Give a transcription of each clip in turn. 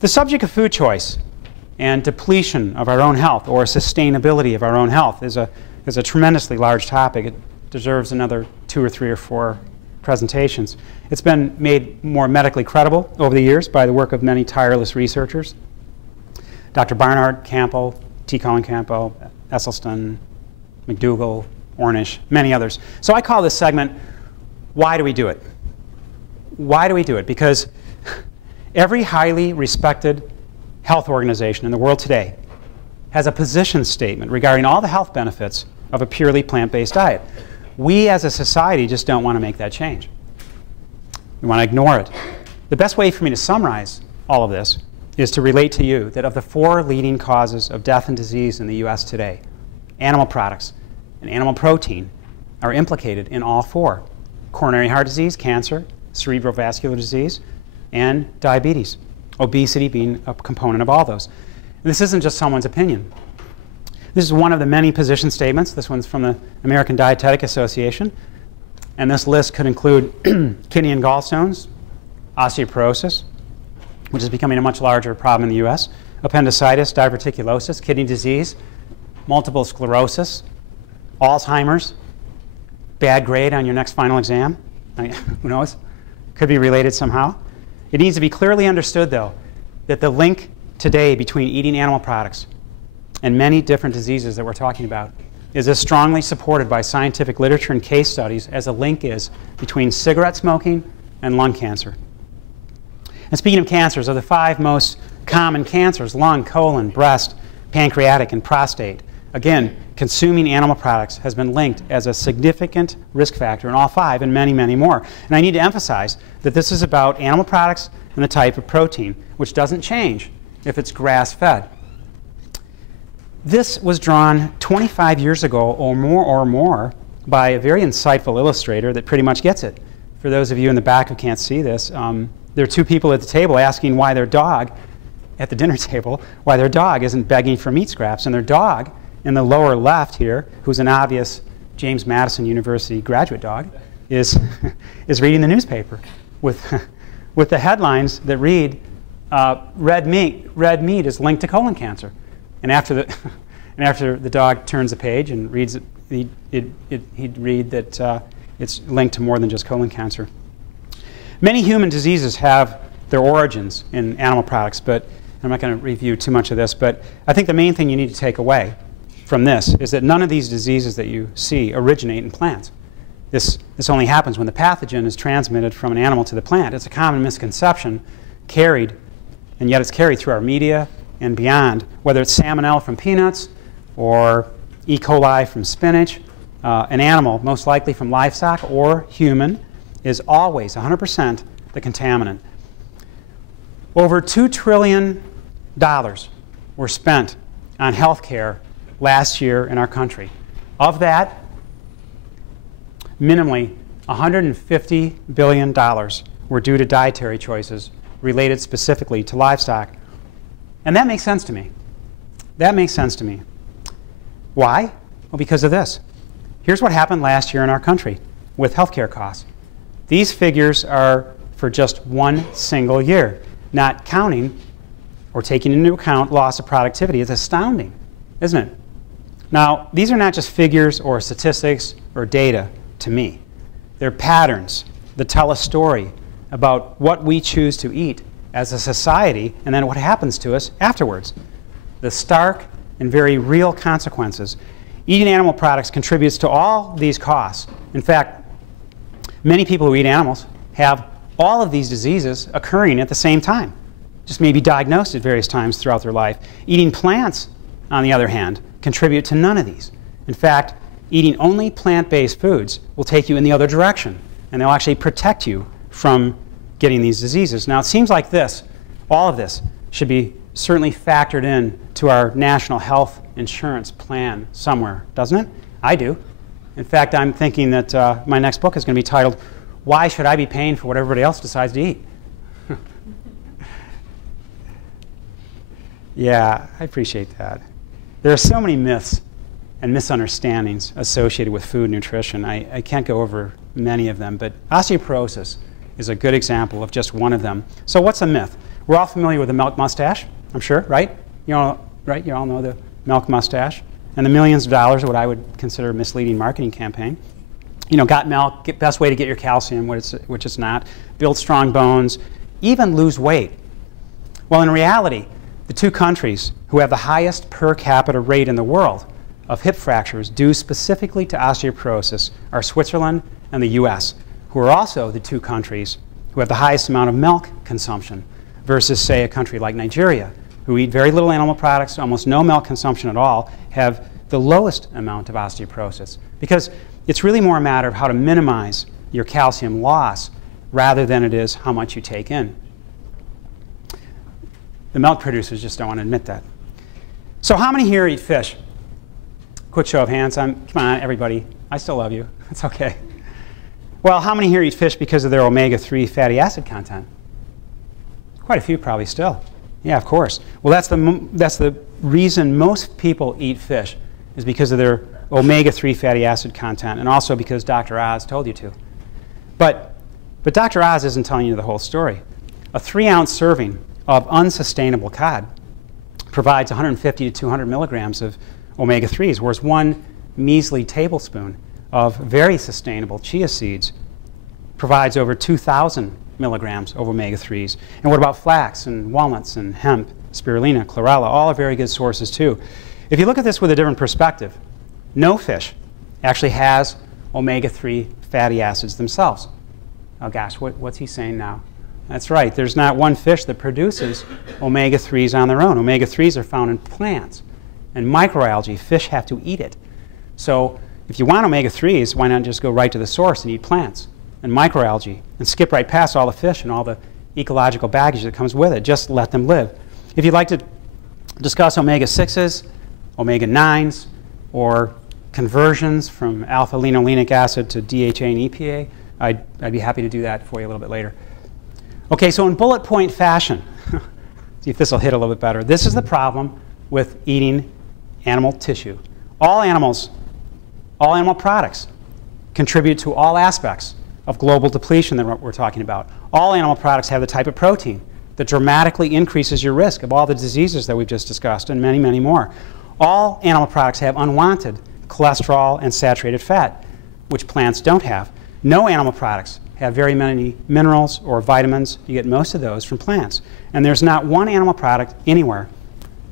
The subject of food choice and depletion of our own health, or sustainability of our own health, is a tremendously large topic. It deserves another 2 or 3 or 4 presentations. It's been made more medically credible over the years by the work of many tireless researchers. Dr. Barnard, Campbell, T. Colin Campbell, Esselstyn, McDougall, Ornish, many others. So I call this segment, Why Do We Do It? Why do we do it? Because every highly respected health organization in the world today has a position statement regarding all the health benefits of a purely plant-based diet. We as a society just don't want to make that change. We want to ignore it. The best way for me to summarize all of this is to relate to you that of the 4 leading causes of death and disease in the US today, animal products and animal protein are implicated in all 4. Coronary heart disease, cancer, cerebrovascular disease, and diabetes. Obesity being a component of all those. And this isn't just someone's opinion. This is one of the many position statements. This one's from the American Dietetic Association. And this list could include kidney and gallstones, osteoporosis, which is becoming a much larger problem in the US, appendicitis, diverticulosis, kidney disease, multiple sclerosis, Alzheimer's, bad grade on your next final exam. Who knows? Could be related somehow. It needs to be clearly understood, though, that the link today between eating animal products and many different diseases that we're talking about is as strongly supported by scientific literature and case studies as a link is between cigarette smoking and lung cancer. And speaking of cancers, of the 5 most common cancers, lung, colon, breast, pancreatic, and prostate, again, consuming animal products has been linked as a significant risk factor in all 5 and many, many more. And I need to emphasize that this is about animal products and the type of protein, which doesn't change if it's grass-fed. This was drawn 25 years ago or more by a very insightful illustrator that pretty much gets it. For those of you in the back who can't see this, there are 2 people at the table asking why their dog, at the dinner table, why their dog isn't begging for meat scraps. And their dog, in the lower left here, who's an obvious James Madison University graduate dog, is reading the newspaper with the headlines that read, red meat is linked to colon cancer. And after the dog turns the page and reads it, he'd read that it's linked to more than just colon cancer. Many human diseases have their origins in animal products, but I'm not going to review too much of this, but I think the main thing you need to take away from this is that none of these diseases that you see originate in plants. This only happens when the pathogen is transmitted from an animal to the plant. It's a common misconception carried, and yet it's carried through our media and beyond, whether it's salmonella from peanuts or E. coli from spinach. An animal, most likely from livestock or human, is always 100% the contaminant. Over $2 trillion were spent on health care last year in our country. Of that, minimally $150 billion were due to dietary choices related specifically to livestock. And that makes sense to me. That makes sense to me. Why? Well, because of this. Here's what happened last year in our country with healthcare costs. These figures are for just one single year, not counting or taking into account loss of productivity. It's astounding, isn't it? Now, these are not just figures or statistics or data to me. They're patterns that tell a story about what we choose to eat as a society and then what happens to us afterwards. The stark and very real consequences. Eating animal products contributes to all these costs. In fact, many people who eat animals have all of these diseases occurring at the same time, just maybe diagnosed at various times throughout their life. Eating plants, on the other hand, contribute to none of these. In fact, eating only plant-based foods will take you in the other direction, and they'll actually protect you from getting these diseases. Now, it seems like this, all of this, should be certainly factored in to our national health insurance plan somewhere, doesn't it? I do. In fact, I'm thinking that my next book is going to be titled, Why Should I Be Paying for What Everybody Else Decides to Eat? Yeah, I appreciate that. There are so many myths and misunderstandings associated with food nutrition. I can't go over many of them, but osteoporosis is a good example of just one of them. So what's a myth? We're all familiar with the milk mustache, I'm sure, right? You all know the milk mustache and the millions of dollars of what I would consider a misleading marketing campaign. You know, got milk, best way to get your calcium, which it's not, build strong bones, even lose weight. Well, in reality, the two countries who have the highest per capita rate in the world of hip fractures due specifically to osteoporosis are Switzerland and the US, who are also the two countries who have the highest amount of milk consumption versus, say, a country like Nigeria, who eat very little animal products, almost no milk consumption at all, have the lowest amount of osteoporosis. Because it's really more a matter of how to minimize your calcium loss rather than it is how much you take in. The milk producers just don't want to admit that. So how many here eat fish? Quick show of hands. Come on, everybody. I still love you. It's okay. Well, how many here eat fish because of their omega-3 fatty acid content? Quite a few probably still. Yeah, of course. Well, that's the reason most people eat fish is because of their omega-3 fatty acid content, and also because Dr. Oz told you to. But Dr. Oz isn't telling you the whole story. A 3-ounce serving of unsustainable cod provides 150 to 200 milligrams of omega-3s, whereas one measly tablespoon of very sustainable chia seeds provides over 2,000 milligrams of omega-3s. And what about flax and walnuts and hemp, spirulina, chlorella? All are very good sources too. If you look at this with a different perspective, no fish actually has omega-3 fatty acids themselves. Oh gosh, what's he saying now? That's right, there's not one fish that produces omega-3s on their own. Omega-3s are found in plants and microalgae. Fish have to eat it. So if you want omega-3s, why not just go right to the source and eat plants and microalgae and skip right past all the fish and all the ecological baggage that comes with it? Just let them live. If you'd like to discuss omega-6s, omega-9s, or conversions from alpha-linolenic acid to DHA and EPA, I'd be happy to do that for you a little bit later. Okay, so in bullet point fashion, see if this will hit a little bit better. This is the problem with eating animal tissue. All animal products contribute to all aspects of global depletion that we're talking about. All animal products have the type of protein that dramatically increases your risk of all the diseases that we've just discussed and many, many more. All animal products have unwanted cholesterol and saturated fat, which plants don't have. No animal products have very many minerals or vitamins. You get most of those from plants. And there's not one animal product anywhere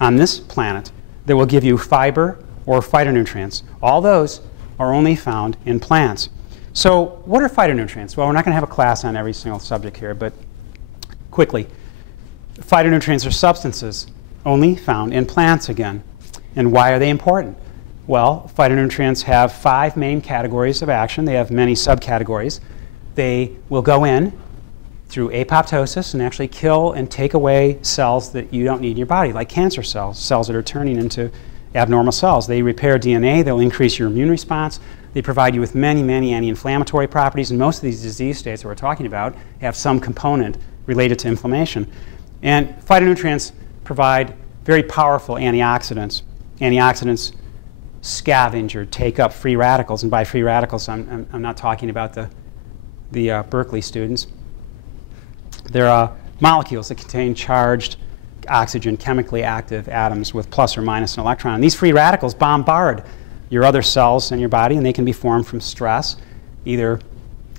on this planet that will give you fiber or phytonutrients. All those are only found in plants. So what are phytonutrients? Well, we're not going to have a class on every single subject here, but quickly. Phytonutrients are substances only found in plants again. And why are they important? Well, phytonutrients have 5 main categories of action. They have many subcategories. They will go in through apoptosis and actually kill and take away cells that you don't need in your body, like cancer cells, cells that are turning into abnormal cells. They repair DNA. They'll increase your immune response. They provide you with many, many anti-inflammatory properties. And most of these disease states that we're talking about have some component related to inflammation. And phytonutrients provide very powerful antioxidants. Antioxidants scavenge or take up free radicals. And by free radicals, I'm not talking about the Berkeley students. They're molecules that contain charged oxygen, chemically active atoms with plus or minus an electron. And these free radicals bombard your other cells in your body, and they can be formed from stress, either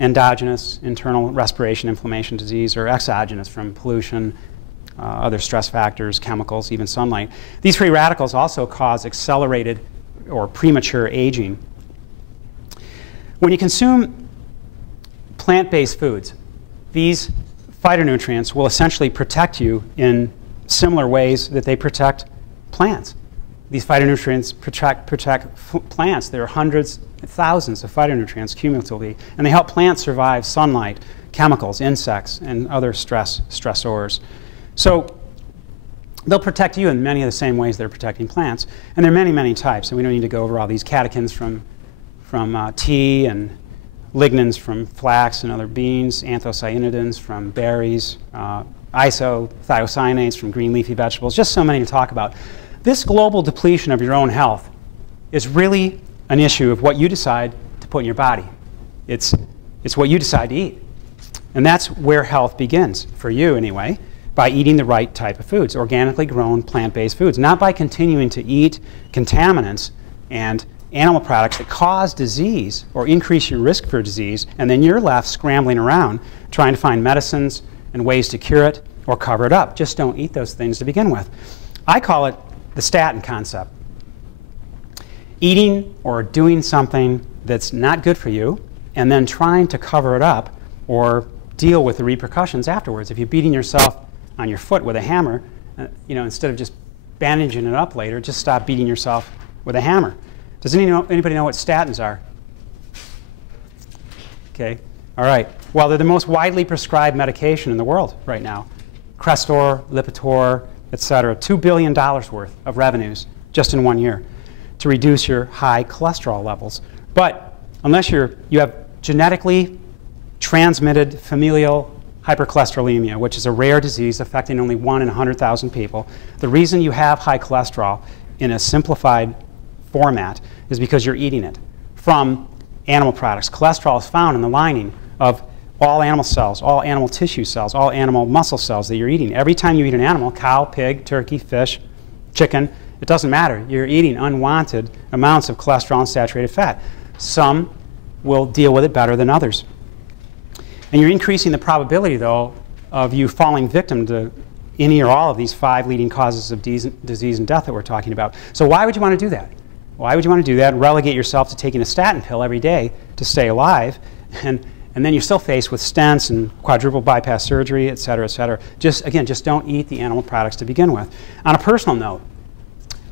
endogenous, internal respiration, inflammation, disease, or exogenous from pollution, other stress factors, chemicals, even sunlight. These free radicals also cause accelerated or premature aging. When you consume plant-based foods, these phytonutrients will essentially protect you in similar ways that they protect plants. These phytonutrients protect plants. There are hundreds, thousands of phytonutrients cumulatively, and they help plants survive sunlight, chemicals, insects, and other stressors. So they'll protect you in many of the same ways they're protecting plants. And there are many, many types, and we don't need to go over all these catechins from tea, and lignans from flax and other beans, anthocyanidins from berries, isothiocyanates from green leafy vegetables, just so many to talk about. This global depletion of your own health is really an issue of what you decide to put in your body. It's what you decide to eat. And that's where health begins, for you anyway. by eating the right type of foods, organically grown, plant-based foods, not by continuing to eat contaminants and animal products that cause disease or increase your risk for disease, and then you're left scrambling around trying to find medicines and ways to cure it or cover it up. Just don't eat those things to begin with. I call it the statin concept. Eating or doing something that's not good for you and then trying to cover it up or deal with the repercussions afterwards. If you're beating yourself on your foot with a hammer, instead of just bandaging it up later, just stop beating yourself with a hammer. Does anybody know what statins are? Okay, all right. Well, they're the most widely prescribed medication in the world right now. Crestor, Lipitor, et cetera, $2 billion worth of revenues just in 1 year to reduce your high cholesterol levels. But unless you have genetically transmitted familial hypercholesterolemia, which is a rare disease affecting only 1 in 100,000 people, the reason you have high cholesterol in a simplified format is because you're eating it from animal products. Cholesterol is found in the lining of all animal cells, all animal tissue cells, all animal muscle cells that you're eating. Every time you eat an animal, cow, pig, turkey, fish, chicken, it doesn't matter. You're eating unwanted amounts of cholesterol and saturated fat. Some will deal with it better than others. And you're increasing the probability, though, of you falling victim to any or all of these 5 leading causes of disease and death that we're talking about. So why would you want to do that? Why would you want to do that and relegate yourself to taking a statin pill every day to stay alive? And then you're still faced with stents and quadruple bypass surgery, et cetera, et cetera. Just don't eat the animal products to begin with. On a personal note,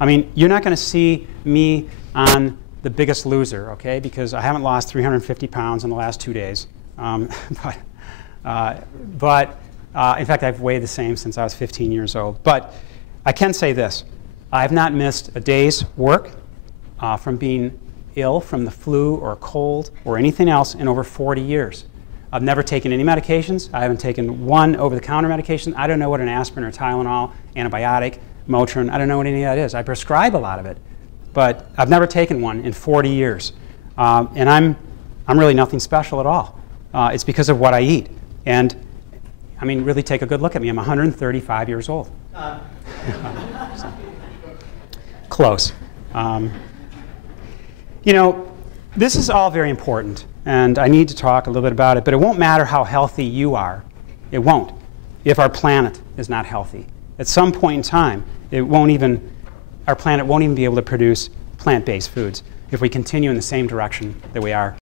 I mean, you're not going to see me on The Biggest Loser, okay? Because I haven't lost 350 pounds in the last 2 days. In fact, I've weighed the same since I was 15 years old. But I can say this. I've not missed a day's work from being ill from the flu or a cold or anything else in over 40 years. I've never taken any medications. I haven't taken one over-the-counter medication. I don't know what an aspirin or Tylenol, antibiotic, Motrin, I don't know what any of that is. I prescribe a lot of it, but I've never taken one in 40 years. And I'm really nothing special at all. It's because of what I eat. And I mean, really take a good look at me. I'm 135 years old. So, close. This is all very important, and I need to talk a little bit about it, but it won't matter how healthy you are. It won't, if our planet is not healthy. At some point in time, our planet won't even be able to produce plant-based foods if we continue in the same direction that we are